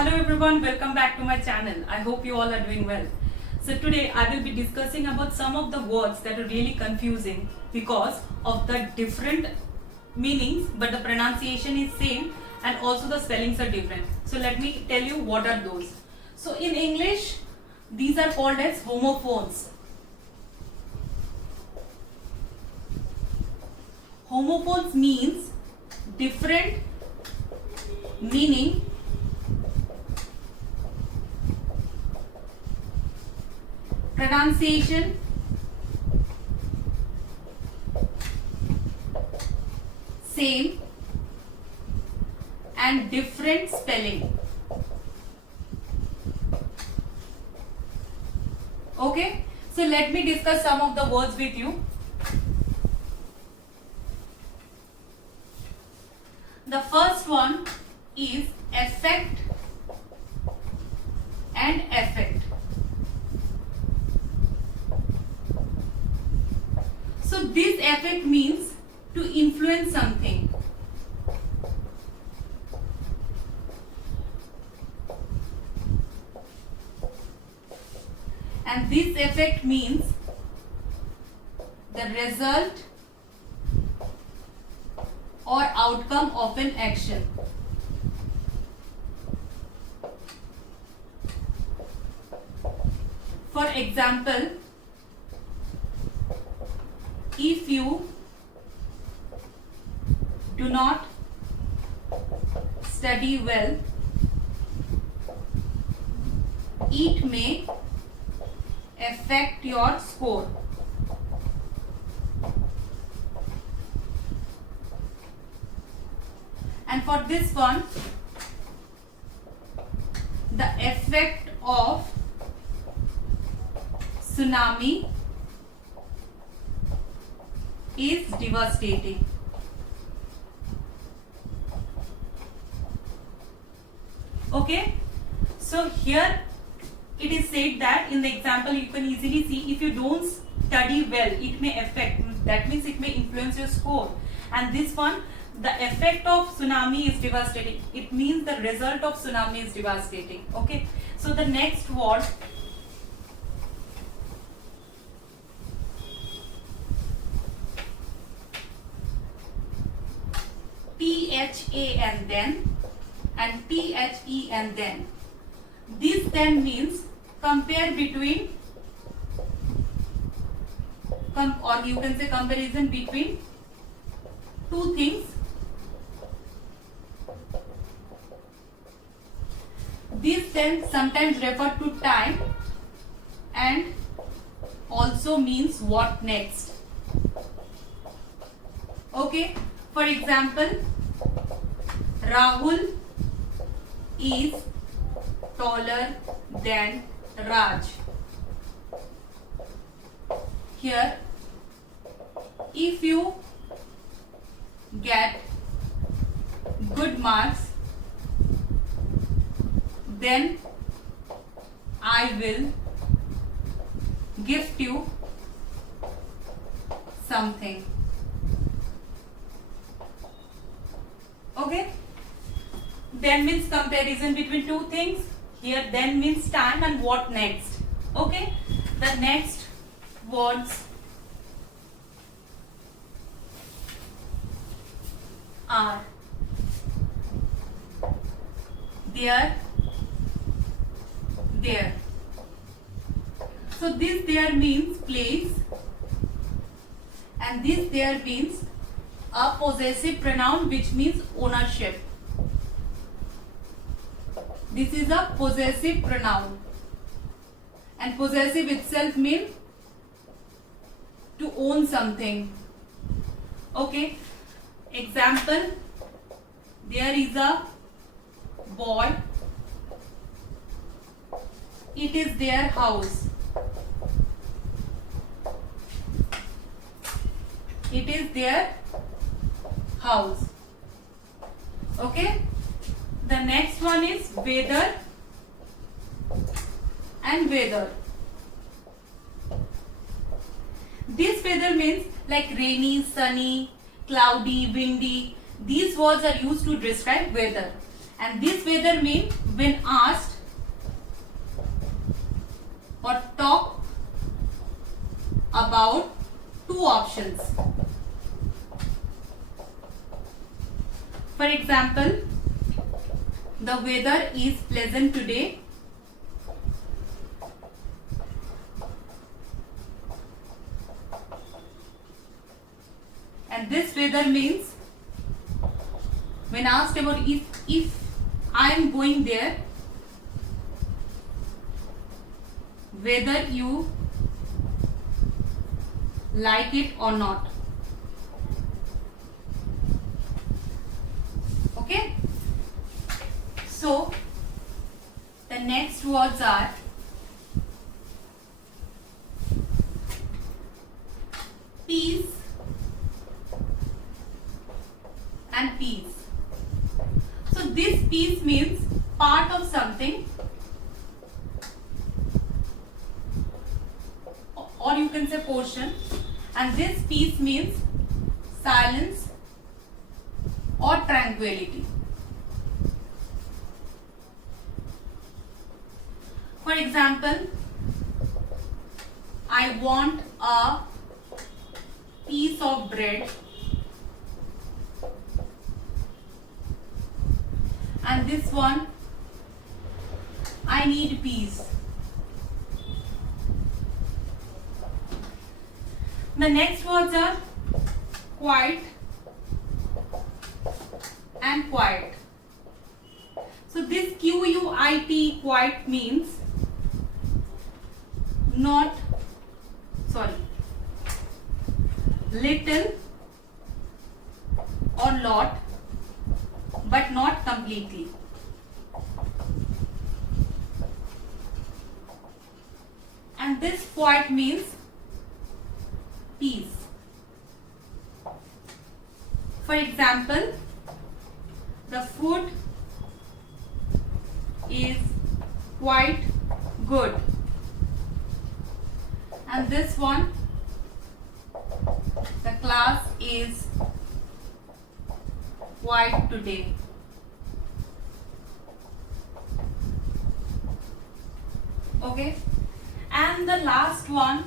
Hello everyone, welcome back to my channel. I hope you all are doing well. So today I will be discussing about some of the words that are really confusing because of the different meanings, but the pronunciation is same and also the spellings are different. So let me tell you what are those. So in English, these are called as homophones. Homophones means different meaning pronunciation same and different spelling. Okay, so let me discuss some of the words with you. The first one is effect and effect. So this effect means to influence something. And this effect means the result or outcome of an action. For example, if you do not study well, it may affect your score. And for this one, the effect of tsunami is devastating. Okay, so here it is said that in the example you can easily see if you don't study well, it may affect, that means it may influence your score. And this one, the effect of tsunami is devastating. It means the result of tsunami is devastating. Okay, so the next word PHA and then and PHE and then. This then means compare between or you can say comparison between two things. This then sometimes refer to time and also means what next. Okay, for example, Rahul is taller than Raj. Here, if you get good marks, then I will gift you something. Okay, then means comparison between two things. Here then means time and what next. Okay, the next words are there. So this there means place and this there means a possessive pronoun which means ownership. This is a possessive pronoun and possessive itself means to own something. Okay, example, there is a boy, it is their house. It is their house. Okay, the next one is weather and weather. This weather means like rainy, sunny, cloudy, windy. These words are used to describe weather. And this whether mean when asked or talk about two options. For example, the weather is pleasant today. And this whether means when asked about if I am going there, whether you like it or not. Okay? So, the next words are peace and peace. So, this piece means part of something, or you can say portion, and this piece means silence or tranquility. For example, I want a piece of bread, and this one, I need peace. The next words are quiet and quiet. So this QUIT, quiet, means not, little or lot, but not completely. And this quiet means peace. For example, the food is quite good. And this one, the class is quiet today. Okay, and the last one,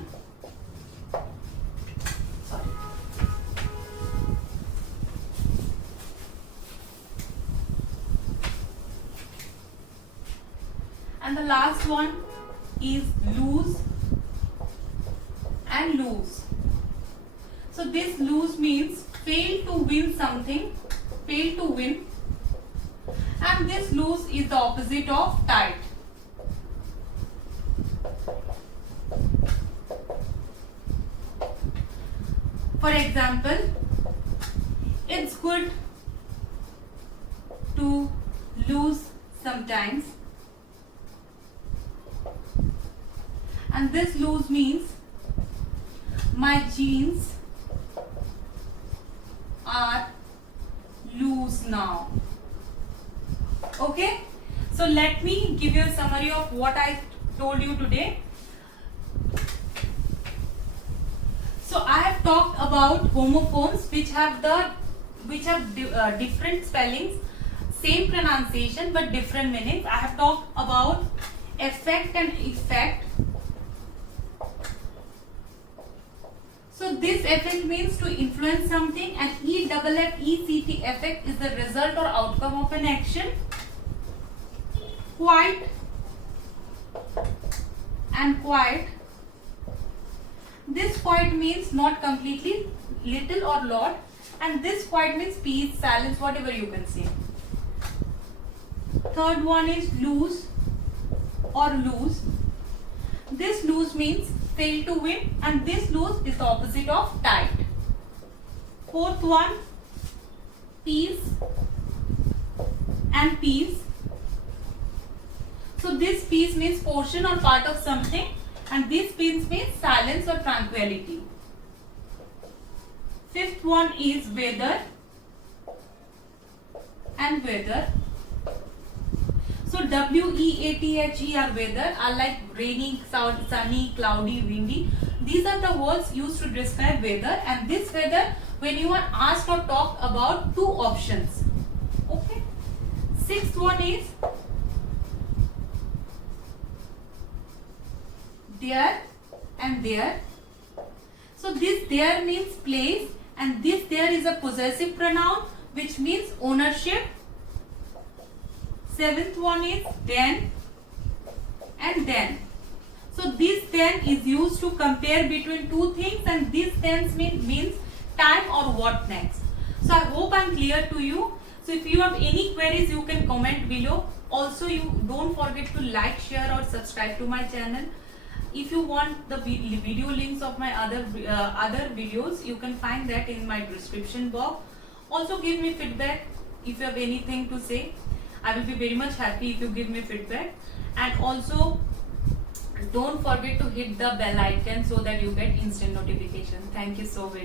is lose and lose. So this lose means fail to win something, fail to win, and this lose is the opposite of tight. For example, it's good to lose sometimes, and this lose means my jeans are loose now. Okay, so let me give you a summary of what I told you today. So I have talked about homophones which have different spellings, same pronunciation but different meanings. I have talked about affect and effect. So this effect means to influence something, and EFFECT effect is the result or outcome of an action. Quiet and quiet. This quiet means not completely, little or lot, and this quiet means peace, silence, whatever you can say. Third one is lose or lose. This lose means fail to win, and this lose is the opposite of tight. Fourth one, peace and peace. So this peace means portion or part of something, and this peace means silence or tranquility. Fifth one is weather and weather. So WEATHER, weather, are like rainy, sunny, cloudy, windy. These are the words used to describe weather, and this weather when you are asked or talked about two options. Okay. Sixth one is there and there. So this there means place, and this there is a possessive pronoun which means ownership. Seventh one is then and then. So this then is used to compare between two things, and this tense means time or what next. So I hope I'm clear to you. So if you have any queries, you can comment below. Also, you don't forget to like, share or subscribe to my channel. If you want the video links of my other videos, you can find that in my description box. Also give me feedback if you have anything to say. I will be very much happy if you give me feedback. And also don't forget to hit the bell icon so that you get instant notification. Thank you so very much.